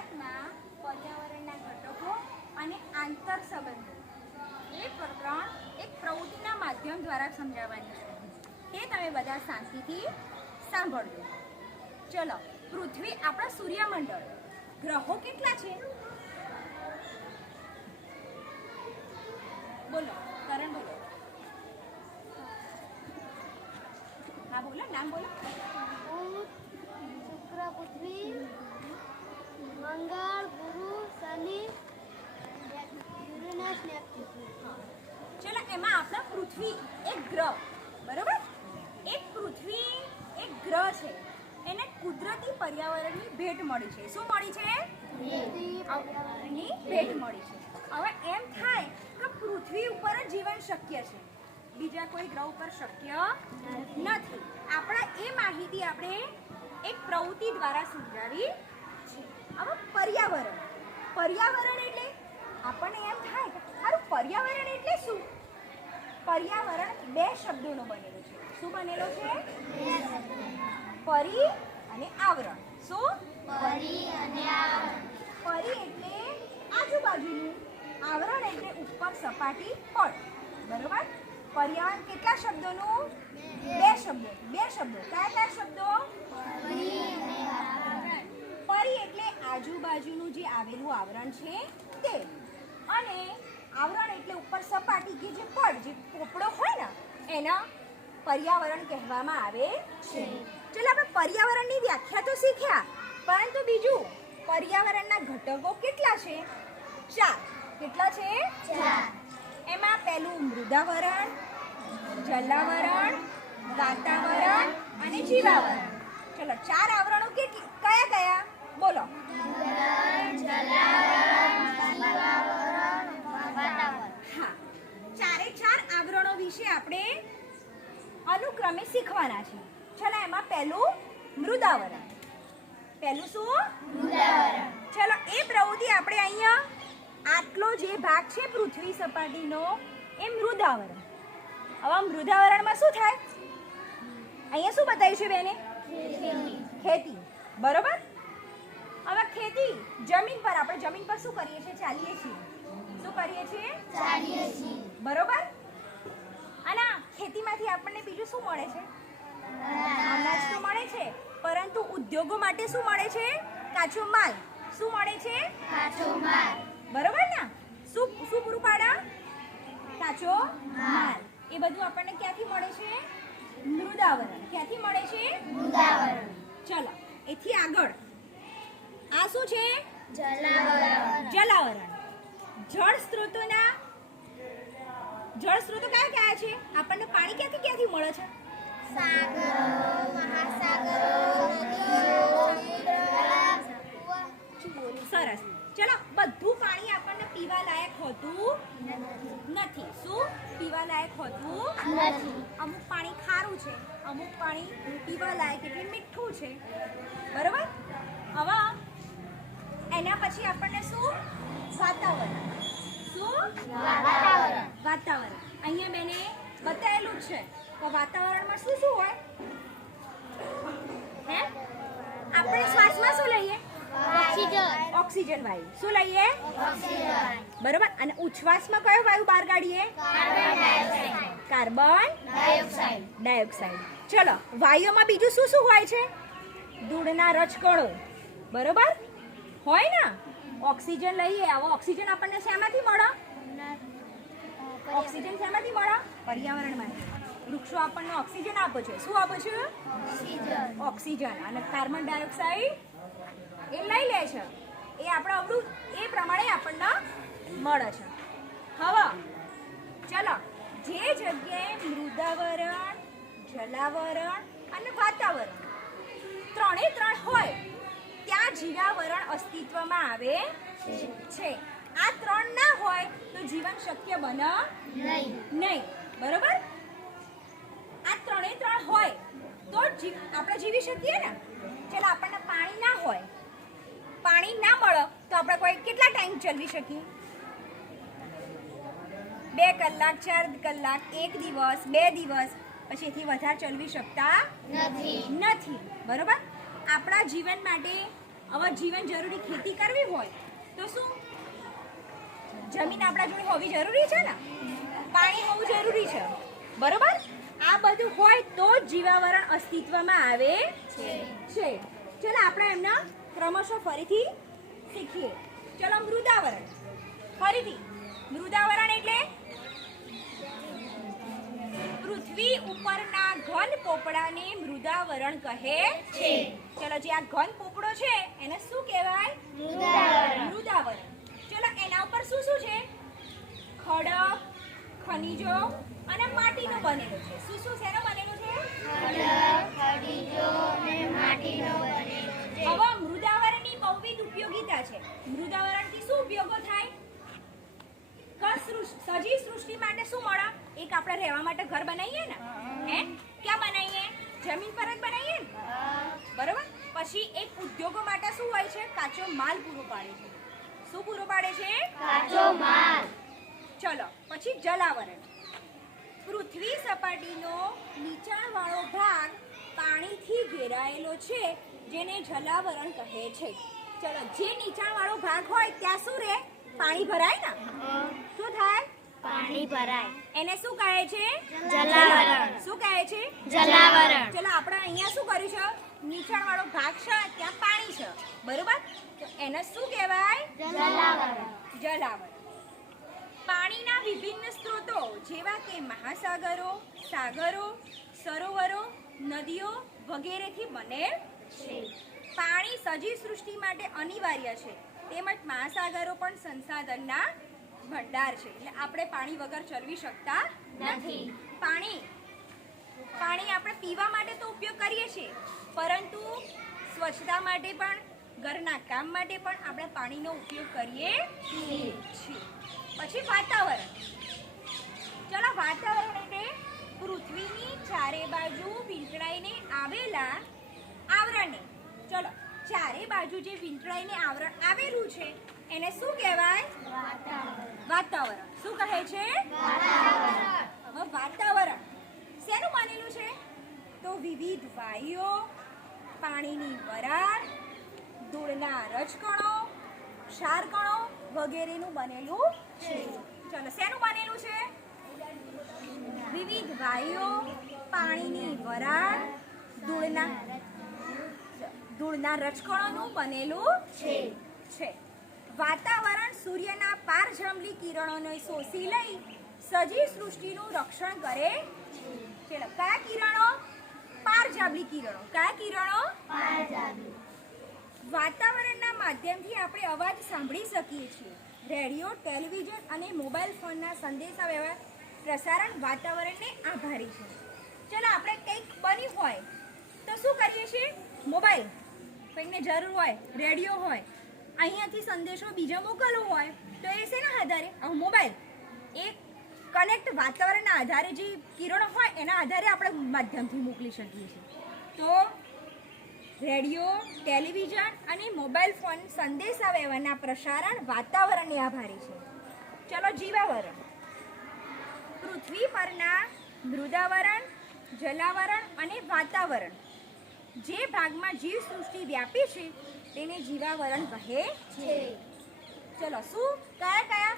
પાઠમાં પર્યાવરણના ઘટકો અને આંતર સંબંધો. એ પ્રકરણ એક પ્રવૃત્તિના માધ્યમ દ્વારા સમજાવવાની છે. તે તમે બધા શાંતિથી સાંભળજો. ચલો, પૃથ્વી આપણા સૂર્યમંડળ. ગ્રહો કેટલા છે? બોલો, કરણ બોલો. હા, બોલો, નામ બોલો. શુક્ર, પૃથ્વી. મંગળ ગુરુ શનિ યુરેનસ નેપચ્યુન ચલો એમાં આપણા પૃથ્વી એક ગ્રહ બરોબર? એક પૃથ્વી એક ગ્રહ છે. એને કુદરતી પર્યાવરણની ભેટ મળી છે. શું મળી છે? ભેટ મળી છે. હવે એમ થાય કે પૃથ્વી ઉપર જ જીવન શક્ય છે. બીજા કોઈ ગ્રહ ઉપર શક્ય નથી. આપણા એ માહિતી આપણે એક પ્રવૃત્તિ દ્વારા સમજાવી હવે પર્યાવરણ. પર્યાવરણ એટલે આપણને એમ થાય કે સારું પર્યાવરણ એટલે શું? પર્યાવરણ બે શબ્દોનો બનેલો છે. શું બનેલો છે? પરી અને આવરણ. શું? પરી અને પરી એટલે આજુબાજુનું આવરણ એટલે ઉપર સપાટી પડ. બરોબર? પર્યાવરણ કેટલા શબ્દોનું? બે. શબ્દો. બે શબ્દો. કયા કયા શબ્દો? આજુબાજુનું જે આવેલું આવરણ છે તે. અને આવરણ એટલે ઉપર સપાટી કે જે પડ જે પોપડો હોય ને એના પર્યાવરણ કહેવામાં આવે છે. ચલો આપણે પર્યાવરણની વ્યાખ્યા તો શીખ્યા પરંતુ બીજું પર્યાવરણના ઘટકો કેટલા છે? ચાર. કેટલા છે? એમાં પહેલું મૃદાવરણ જલાવરણ વાતાવરણ અને જીવાવરણ. ચલો ચાર આવરણો કેટલી કયા કયા? બોલો. હા. ચારે ચાર આવરણો વિશે આપણે અનુક્રમે શીખવાના છે. ચલો એમાં પહેલું મૃદાવરણ. પહેલું શું? ચલો એ પ્રવૃત્તિ આપણે અહીંયા આટલો જે ભાગ છે પૃથ્વી સપાટીનો એ મૃદાવરણ. હવે મૃદાવરણમાં શું થાય? અહીંયા શું બતાવ્યું છે બેને? ખેતી. બરોબર? હવે ખેતી જમીન પર આપણે જમીન પર શું કરીએ છીએ? ચાલીએ છીએ. શું કરીએ છીએ? બરોબર? અને ખેતીમાંથી આપણને બીજું શું મળે છે? અનાજ તો મળે છે પરંતુ ઉદ્યોગો માટે શું મળે છે? કાચો માલ. શું મળે છે? માલ. બરોબર ને? શું શું પૂરું પાડા કાચો માલ. એ બધું આપણને ક્યાંથી મળે છે? મૃદાવરણ. ક્યાંથી મળે છે? મૃદાવરણ. ચલો એથી આગળ. આ શું છે? જલાવરણ. જળ સ્ત્રોતોના જળ સ્ત્રોતો કયા કયા છે? આપણને પાણી ક્યાંથી ક્યાંથી મળે છે? સરસ. ચલો બધું પાણી આપણને પીવા લાયક હોતું નથી. શું? પીવા લાયક હોતું અમુક પાણી ખારું છે અમુક પાણી પીવા લાયક એટલે મીઠું છે. બરોબર? હવે એના પછી આપણને શું? વાતાવરણ. શું? વાતાવરણ. અહીંયા બેને બતાવેલું છે. તો વાતાવરણમાં શું શું હોય? હે? આપણે શ્વાસમાં શું લઈએ? ઓક્સિજન. વાયુ. શું લઈએ? બરોબર? અને ઉચ્છ્વાસમાં કયો વાયુ બહાર કાઢીએ? Carbon dioxide. ચલો વાયુમાં બીજું શું શું હોય છે? ધૂળના રજકણો. બરોબર? હોય ને? ઓક્સિજન લઈએ. આવો ઓક્સિજન આપણને શેમાંથી મળે? ઓક્સિજન શેમાંથી મળે? પર્યાવરણમાંથી વૃક્ષો આપણને ઓક્સિજન આપે છે. શું આપે છે? ઓક્સિજન. અને કાર્બન ડાયોક્સાઇડ એ લઈ લે છે. એ આપણે અવળું એ પ્રમાણે આપણને મળે છે. હવે ચલો. જે જગ્યાએ મૃદાવરણ જલાવરણ અને વાતાવરણ ત્રણે ત્રણ હોય ત્યાં જીવાવરણ અસ્તિત્વમાં આવે છે. આ ત્રણ ના હોય તો જીવન શક્ય બન નહીં. બરોબર? આ ત્રણે ત્રણ હોય તો આપણે જીવી શકીએ ને? ચાલો આપણને પાણી ના હોય. પાણી ના મળે તો આપણે કોઈ કેટલા ટાઈમ ચલવી શકીએ? બે કલાક ચાર કલાક એક દિવસ બે દિવસ પછી એથી વધારે ચલવી શકતા નથી. નથી. બરોબર? આપણા જીવન માટે હવે જીવન જરૂરી ખેતી કરવી હોય, તો શું? જમીન આપણા જોડે હોવી જરૂરી છે ને? પાણી હોવું જરૂરી છે. બરોબર? આ બધું હોય તો જ જીવાવરણ અસ્તિત્વમાં આવે છે. ચલો, આપણે એમના ક્રમશઃ ફરીથી શીખીએ. ચલો, મૃદાવરણ. ફરીથી. મૃદાવરણ એટલે પૃથ્વી ઉપરના ઘન પોપડાને મૃદાવરણ કહે છે. ચલો જે આ ઘન પોપડો છે એને શું કહેવાય? મૃદાવરણ. ચલો એના ઉપર શું શું છે? ખડક ખનિજો અને માટીનું બનેલું છે. શું શું શેનું બનેલું છે? ખડીજો અને માટીનો બનેલો છે. હવે મૃદાવરણની બહુવિધ ઉપયોગિતા છે. મૃદાવરણથી શું ઉપયોગો થાય? કે સૃષ્ટિ- સજીવ સૃષ્ટિ માટે શું મળે? એક આપણે રહેવા માટે ઘર બનાવીએ ને હે? ક્યાં બનાવીએ? જમીન પર જ બનાવીએ ને? બરોબર? પછી એક ઉદ્યોગો માટે શું હોય છે? કાચો માલ પૂરો પાડે છે. શું પૂરો પાડે છે? કાચો માલ. ચલો પછી જલાવરણ. પૃથ્વી સપાટીનો નીચાણવાળો ભાગ પાણીથી ઘેરાયેલો છે જેને જલાવરણ કહે છે. ચલો જે નીચાણવાળો ભાગ હોય ત્યાં શું રહે પાણી ભરાય ને? શું થાય? પાણી ભરાય. એને શું કહે છે? જલાવરણ. શું કહે છે? જલાવરણ. ચલો આપણે અહીંયા શું કર્યું છે? નીચાણવાળો ભાગ છે ત્યાં પાણી છે. બરોબર? તો એને શું કહેવાય? જલાવરણ. જલાવરણ. પાણીના વિભિન્ન સ્ત્રોતો જેવા કે મહાસાગરો સાગરો સરોવરો નદીઓ વગેરેથી બનેલ છે. પાણી સજીવ સૃષ્ટિ માટે અનિવાર્ય છે. તેમજ મહાસાગરો પણ સંસાધનના ભંડાર છે. એટલે આપણે પાણી વગર ચલવી શકતા નથી. પાણી પાણી આપણે પીવા માટે તો ઉપયોગ કરીએ છીએ. પરંતુ સ્વચ્છતા માટે પણ ઘરના કામ માટે પણ આપણે પાણીનો ઉપયોગ કરીએ છીએ. પછી વાતાવરણ. ચલો વાતાવરણ એટલે પૃથ્વીની ચારે બાજુ વીંટળાઈને આવેલા આવરણને. ચલો ચારે બાજુ જે વીંટળાઈને આવરણ આવેલું છે એને શું કહેવાય? વાતાવરણ. શું કહે છે? હવે વાતાવરણ. શેનું બનેલું છે? તો વિવિધ વાયુઓ પાણીની વરાળ ધૂળના રજકણો ક્ષારકણો વગેરેનું બનેલું છે. ચલો શેનું બનેલું છે? વિવિધ વાયુઓ પાણીની વરાળ ધૂળના ધૂળના રજકણોનું બનેલું છે. છે. વાતાવરણ સૂર્યના પારજાંબલી કિરણોને શોષી લઈ સજીવ સૃષ્ટિનું રક્ષણ કરે છે. ચલો, કયા કિરણો? પારજાંબલી કિરણો. કયા કિરણો. વાતાવરણના માધ્યમથી આપણે અવાજ સાંભળી શકીએ છીએ. રેડિયો ટેલિવિઝન અને મોબાઈલ ફોનના સંદેશાવ્યવહાર પ્રસારણ વાતાવરણને આભારી છે. ચલો આપણે કંઈક બન્યું હોય તો શું કરીએ છીએ? મોબાઈલ. કંઈકને જરૂર હોય રેડિયો હોય. અહીંયાથી સંદેશો બીજો મોકલવો હોય, તો એ શેના આધારે? મોબાઈલ. એ કનેક્ટ વાતાવરણના આધારે જે કિરણો હોય, એના આધારે આપણે માધ્યમથી મોકલી શકીએ છીએ. તો રેડિયો, ટેલિવિઝન અને મોબાઈલ ફોન સંદેશા વ્યવહારના પ્રસારણ વાતાવરણને આભારી છે. ચલો જીવાવરણ. પૃથ્વી પરના મૃદાવરણ, જલાવરણ અને વાતાવરણ. જે ભાગમાં જીવ સૃષ્ટિ વ્યાપી છે તેને જીવાવરણ કહે છે. ચલો શું? કયા કયા?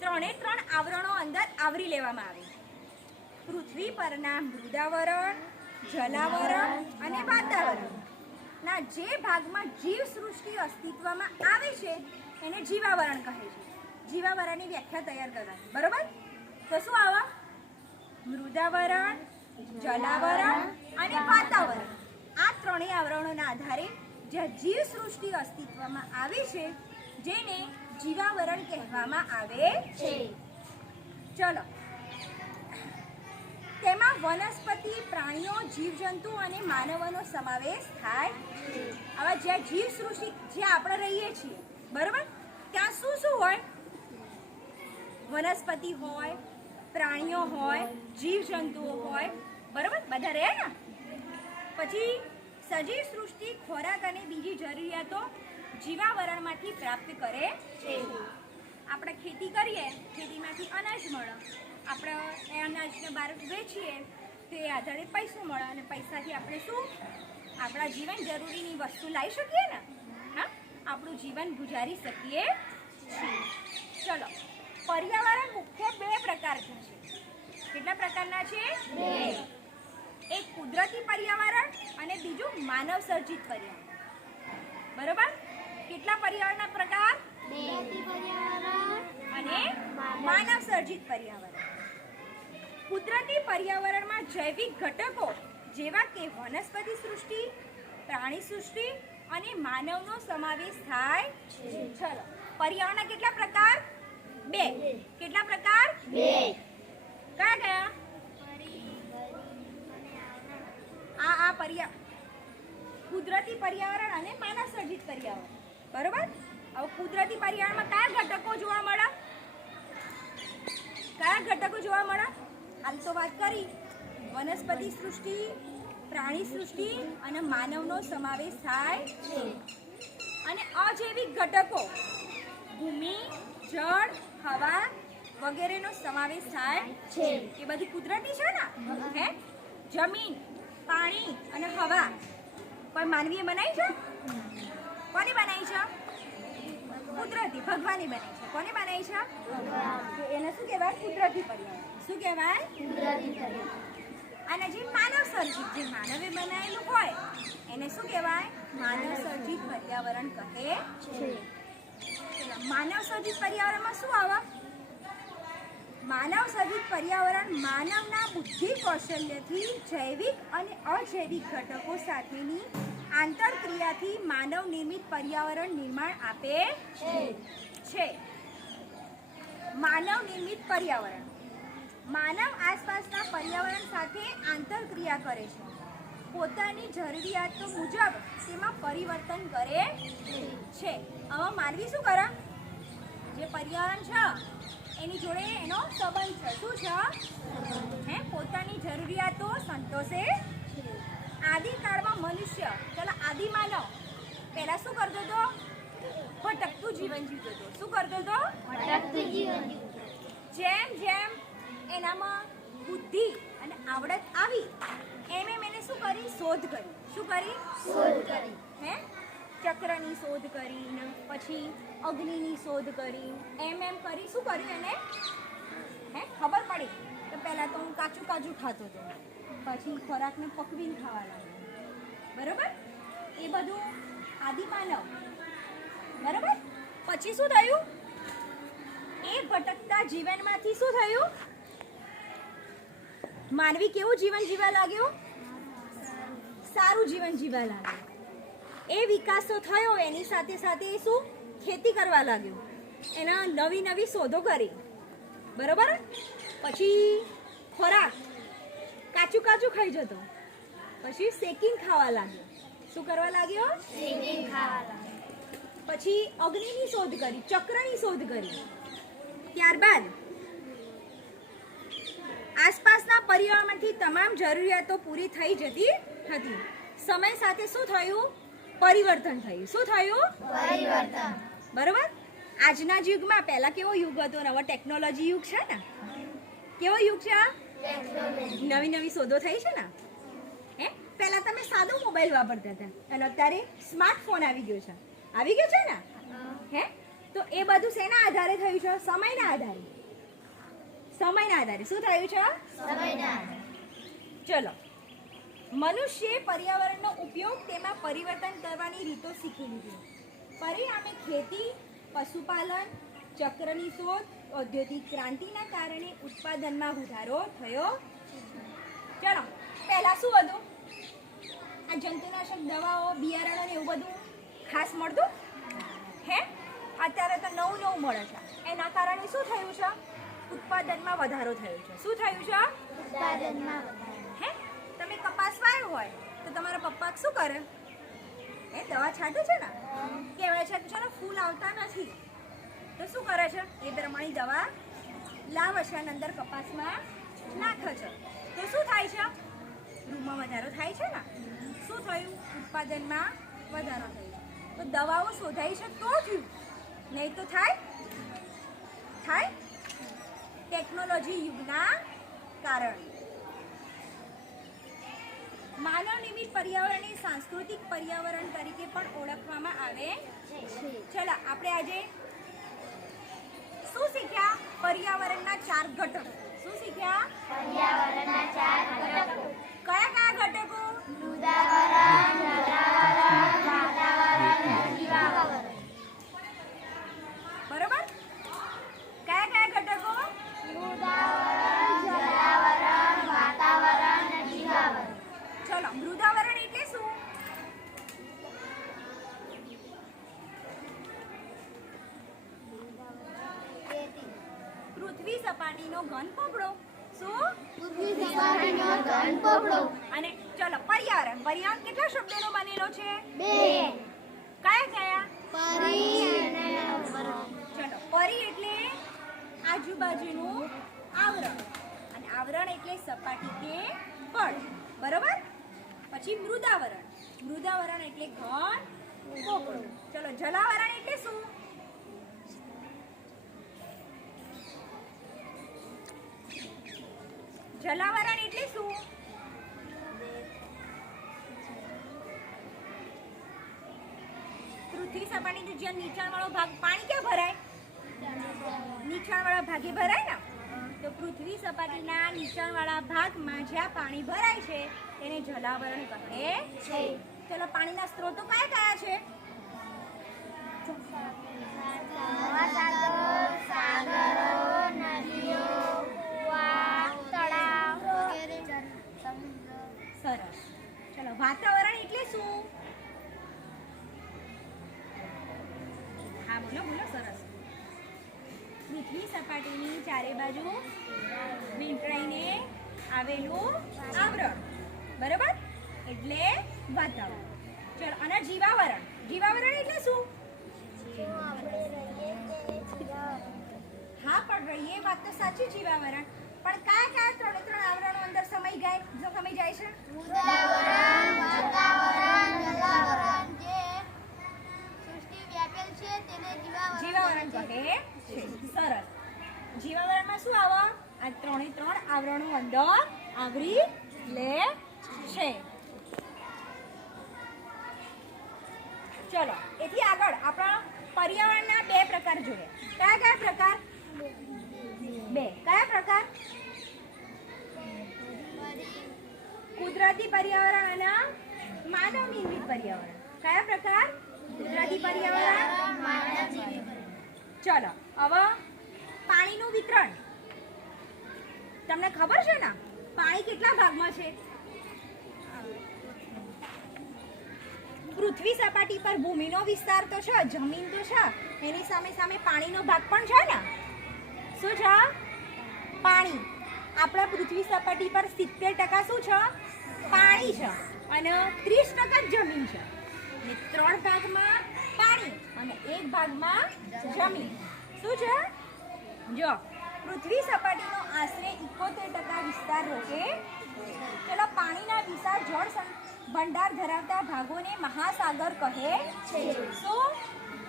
ત્રણે ત્રણ આવરણો અંદર આવરી લેવામાં આવે. પૃથ્વી પરના મૃદાવરણ જલાવરણ અને વાતાવરણ. ના જે ભાગમાં જીવ સૃષ્ટિ અસ્તિત્વમાં આવે છે એને જીવાવરણ કહે છે. જીવાવરણની વ્યાખ્યા તૈયાર કરવાની. બરોબર? તો શું આવા? મૃદાવરણ જલાવરણ અને વાતાવરણ. આ ત્રણેય આવરણોના આધારે જ્યાં જીવ સૃષ્ટિ અસ્તિત્વમાં આવે છે, જેને જીવાવરણ કહેવામાં આવે છે. ચલો. તેમાં વનસ્પતિ, પ્રાણીઓ, જીવજંતુ અને માનવોનો સમાવેશ થાય હવે જ્યાં જીવ સૃષ્ટિ જ્યાં આપણે રહીએ છીએ, બરાબર? ત્યાં શું શું હોય? વનસ્પતિ હોય, પ્રાણીઓ હોય, જીવજંતુઓ હોય, બરાબર? બધા રહે ને? પછી સજીવ સૃષ્ટિ, ખોરાક અને બીજી જરૂરિયાતો જીવાવરણમાંથી પ્રાપ્ત કરે છે. આપણે ખેતી કરીએ, ખેતીમાંથી અનાજ મળે. આપણે એ અનાજને બહાર વેચીએ, તે આધારે પૈસો મળે અને પૈસાથી આપણે શું? આપણા જીવન જરૂરીની વસ્તુ લાવી શકીએ ને? હા? આપણું જીવન ગુજારી શકીએ છીએ. ચલો, પર્યાવરણ મુખ્ય બે પ્રકારના છે. કેટલા પ્રકારના છે? બે. એક કુદરતી પર્યાવરણ અને બીજું માનવ સર્જિત પર્યાવરણ. બરોબર? કેટલા પર્યાવરણના પ્રકાર? અને માનવ. સર્જિત પર્યાવરણ. કુદરતી પર્યાવરણમાં જૈવિક ઘટકો જેવા કે વનસ્પતિ સૃષ્ટિ પ્રાણી સૃષ્ટિ અને માનવનો સમાવેશ થાય ચલો. પર્યાવરણના કેટલા પ્રકાર? બે. કેટલા પ્રકાર? બે. કયા કયા? આ આ પર્યા કુદરતી પર્યાવરણ અને માનવ સર્જિત પર્યાવરણ. બરોબર? હવે કુદરતી પર્યાવરણમાં કયા ઘટકો જોવા મળે? કયા ઘટકો જોવા મળે? હાલ તો વાત કરી. વનસ્પતિ સૃષ્ટિ, પ્રાણી સૃષ્ટિ અને માનવનો સમાવેશ થાય છે. અને અજૈવિક ઘટકો, ભૂમિ, જળ, હવા વગેરેનો સમાવેશ થાય છે. એ બધી કુદરતી છે ને? હે? જમીન. પાણી અને હવા. કોઈ માનવીએ બનાવી છે? કોને બનાવી છે? કુદરતી ભગવાની બનાવી છે. કોને બનાવી છે? એને શું કહેવાય? કુદરતી પર્યાવરણ શું કહેવાય? કુદરતી પર્યાવરણ. અને જે માનવ સર્જિત જે માનવે બનાવેલું હોય એને શું કહેવાય? માનવ સર્જિત પર્યાવરણ કહે છે. માનવ સર્જિત પર્યાવરણમાં શું આવે? માનવ સર્જિત પર્યાવરણ માનવના બુદ્ધિ કૌશલ્યથી જૈવિક અને અજૈવિક ઘટકો સાથેની આંતરક્રિયાથી માનવ નિર્મિત પર્યાવરણ નિર્માણ આપે છે. માનવ નિર્મિત પર્યાવરણ. માનવ આસપાસના પર્યાવરણ સાથે આંતરક્રિયા કરે છે. પોતાની જરૂરિયાતો મુજબ તેમાં પરિવર્તન કરે છે. હવે માનવી શું કરે? જે પર્યાવરણ છે એની જોડે એનો સંબંધ છે. શું છે? હે? પોતાની જરૂરિયાતો સંતોષે આદિકાળમાં મનુષ્ય ચાલો આદિ માનવ પહેલાં શું કરતો હતો? ભટકતું જીવન જીવતો હતો. શું કરતો હતો? ભટકતું જીવન જેમ જેમ એનામાં બુદ્ધિ અને આવડત આવી એમ એમ એને શું કરી? શોધ કરી. શું કરી? શોધ કરી. હે? ચક્રની શોધ કરી પછી અગ્નિની શોધ કરી. એમ એમ કરી. શું કર્યું એને? હે? ખબર પડી? તો પહેલાં તો હું કાચું કાચું ખાતો હતો. પછી ખોરાકને પકવીને ખાવા લાગ્યો. બરાબર? એ બધું આદિમાનવ. બરાબર? પછી શું થયું? એ ભટકતા જીવનમાંથી શું થયું? માનવી કેવું જીવન જીવવા લાગ્યું? સારું જીવન જીવવા લાગ્યું. એ વિકાસ તો થયો, એની સાથે સાથે શું? ખેતી કરવા લાગ્યો. એના નવી નવી શોધો કરી. બરોબર? પછી ખોરાક કાચું કાચું ખાઈ જતો. પછી શેકિંગ ખાવા લાગ્યો. શું કરવા લાગ્યો? શેકિંગ ખાવા લાગ્યો. પછી અગ્નિની શોધ કરી ચક્રની શોધ કરી. ત્યારબાદ આસપાસના પર્યાવરણમાંથી તમામ જરૂરિયાતો પૂરી થઈ જતી હતી. સમય સાથે શું થયું? પરિવર્તન થયું. શું થયું? પરિવર્તન. બરોબર? આજના યુગમાં પહેલા કેવો યુગ હતો? ને હવે ટેકનોલોજી યુગ છે ને? કેવો યુગ છે નવી નવી શોધો થઈ છે ને? હે? પહેલા તમે સાદો મોબાઈલ વાપરતા હતા અને અત્યારે સ્માર્ટફોન આવી ગયો છે. આવી ગયો છે ને? હે. તો એ બધું શેના આધારે થયું છે? સમયના આધારે. સમયના આધારે. શું થયું છે? સમયના ચલો. મનુષ્યે પર્યાવરણનો ઉપયોગ તેમાં પરિવર્તન કરવાની રીતો શીખી લીધી. પરિણામે ખેતી પશુપાલન ચક્રની શોધ ઔદ્યોગિક ક્રાંતિના કારણે ઉત્પાદનમાં વધારો થયો. ચલો પહેલા શું હતું આ જંતુનાશક દવાઓ બિયારણ અને એવું બધું ખાસ મળતું? હે? અત્યારે તો નવું નવું મળે છે. એના કારણે શું થયું છે? ઉત્પાદનમાં વધારો થયો છે. શું થયું છે? ઉત્પાદનમાં. હે? તમે કપાસ વાવ્યો હોય તો તમારા પપ્પા શું કરે? એ દવા છાંટે છે ને? કહેવાય છે કે ને ફૂલ આવતા નથી. તો શું કરે છે? એ પ્રમાણે દવા લાવે છે અને અંદર કપાસમાં નાખે છે. તો શું થાય છે? રૂમમાં વધારો થાય છે ને? શું થયું? ઉત્પાદનમાં વધારો થયો. તો દવાઓ શોધાઈ છે તો થયું નહીં તો થાય? થાય? ટેકનોલોજી યુગના કારણે. માનવ નિર્મિત પર્યાવરણને સાંસ્કૃતિક પર્યાવરણ તરીકે પણ ઓળખવામાં આવે છે. ચલો આપણે આજે શું શીખ્યા? પર્યાવરણના ચાર ઘટકો. શું શીખ્યા? પર્યાવરણના ચાર ઘટકો. કયા કયા ઘટકો? મૃદાવરણ સપાટીનો ઘન પોપડો શું? પૃથ્વી સપાટીનો ઘન પોપડો અને ચલો પર્યાવરણ. પર્યાવરણ કેટલા શબ્દોનો બનેલો છે? બે. કયા કયા? પરી અને ચલો પરી એટલે આજુબાજુનું આવરણ. અને આવરણ એટલે સપાટી કે પડ. બરોબર? પછી મૃદાવરણ. મૃદાવરણ એટલે ઘન પોપડું ચલો જલાવરણ એટલે શું? જલાવરણ એટલે શું? પૃથ્વી સપાટીનો જ્યાં નીચાણવાળો ભાગ પાણી ક્યાં ભરાય? નીચાણવાળા ભાગે ભરાય ને? તો પૃથ્વી સપાટીના નીચાણવાળા ભાગમાં જ્યાં પાણી ભરાય છે, તેને જલાવરણ કહે છે. ચલો, પાણીના સ્ત્રોતો કયા કયા છે? વાતાવરણ એટલે શું? હા બોલો બોલો સરસ. પૃથ્વી સપાટીની ચારે બાજુ વીંટળાઈને આવેલું આવરણ. બરાબર? એટલે વાતાવરણ. ચલો અને જીવાવરણ. જીવાવરણ એટલે શું? હા પણ રહીએ વાત તો સાચી જીવાવરણ. પણ કયા કયા ત્રણે ત્રણ આવરણો અંદર સમય જાય, જો સમય જાય છે? સૃષ્ટિ વ્યાપેલ છે તેને જીવાવરણ જીવાવરણ છે. સરસ. જીવાવરણમાં શું આવે? આ ત્રણે ત્રણ આવરણો અંદર આવરી લે છે ચલો એથી આગળ આપણા પર્યાવરણના બે પ્રકાર જોઈએ કયા કયા પ્રકાર બે કયા પ્રકાર કુદરતી પર્યાવરણ અને માનવ નિર્મિત પર્યાવરણ કયા પ્રકાર કુદરતી પર્યાવરણ ચલો હવે પાણીનું વિતરણ તમને ખબર છે ને પાણી કેટલા ભાગમાં છે પૃથ્વી સપાટી પર ભૂમિનો વિસ્તાર તો છે, જમીન તો છે, એની સામે સામે પાણીનો ભાગ પણ છે ને. શું છે? પાણી. આપણા પૃથ્વી સપાટી પર સિત્તેર ટકા શું છે? પાણી છે અને ત્રીસ ટકા જમીન છે. ને ત્રણ ભાગમાં પાણી અને એક ભાગમાં જમીન. શું છે? જો, પૃથ્વી સપાટીનો આશરે ઇકોતેર ટકા વિસ્તાર રોકે. ચલો, પાણીના વિસ્તાર જળ ભંડાર ધરાવતા ભાગોને મહાસાગર કહે છે. શું?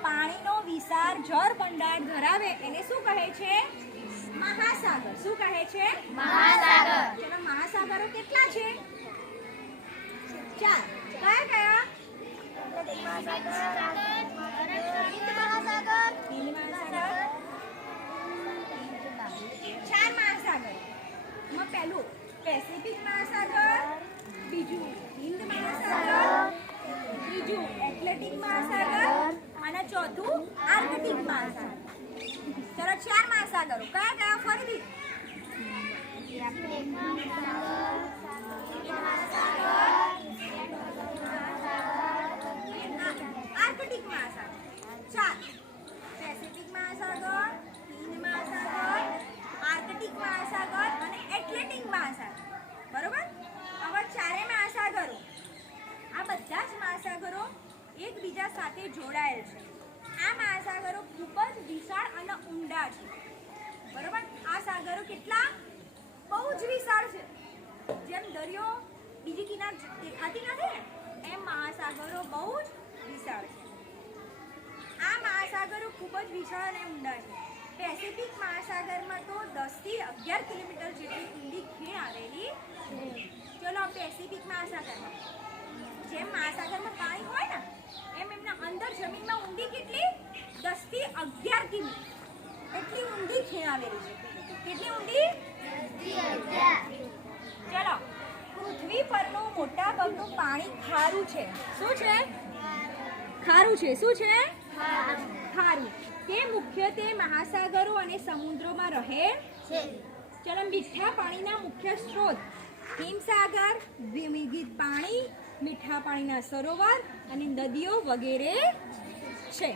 પાણીનો વિશાળ જળ ભંડાર ધરાવે એને શું કહે છે? મહાસાગર. શું કહે છે? મહાસાગર. ચલો મહાસાગરો કેટલા છે? ચાર. કયા કયા? ચાર મહાસાગર. પહેલું પેસિફિક મહાસાગર બીજું હિન્દ મહાસાગર, ત્રીજું એટલેટિક મહાસાગર અને ચોથું આર્કટિક મહાસાગર. ચલો ચાર મહાસાગરો. કયા કયા? ફરીથી. આર્કટિક મહાસાગર ચાર. પેસિફિક મહાસાગર આર્કટિક મહાસાગર અને એટલેટિક મહાસાગર બરોબર હવે ચારે મહાસાગરો આ બધા જ મહાસાગરો એકબીજા સાથે જોડાયેલ છે. આ મહાસાગરો ખૂબ જ વિશાળ અને ઊંડા છે. બરોબર? આ સાગરો કેટલા? બહુ જ વિશાળ છે. જેમ દરિયો બીજી કિનાર દેખાતી નથી ને, એમ મહાસાગરો બહુ જ વિશાળ છે. આ મહાસાગરો ખૂબ જ વિશાળ અને ઊંડા છે. પેસિફિક મહાસાગરમાં તો દસથી અગિયાર કિલોમીટર જેટલી ઊંડી ખીણ આવેલી ચલો, પેસિફિક મહાસાગરમાં. જેમ મહાસાગરમાં પાણી હોય ને, એમ એમના અંદર જમીનમાં ઊંડી કેટલી? દસ બાકી એટલી ઊંડી ખીણાવેલી છે. કેટલી ઊંડી? ચલો. પૃથ્વી પરનું મોટા ભાગનું પાણી ખારું છે. શું છે? ખારું છે. શું છે? ખારું. તે મુખ્યત્વે મહાસાગરો અને સમુદ્રોમાં રહે છે. ચલો, મીઠા પાણીના મુખ્ય સ્ત્રોત. હિમસાગર દ્વિમિગિત પાણી મીઠા પાણીના સરોવર અને નદીઓ વગેરે છે.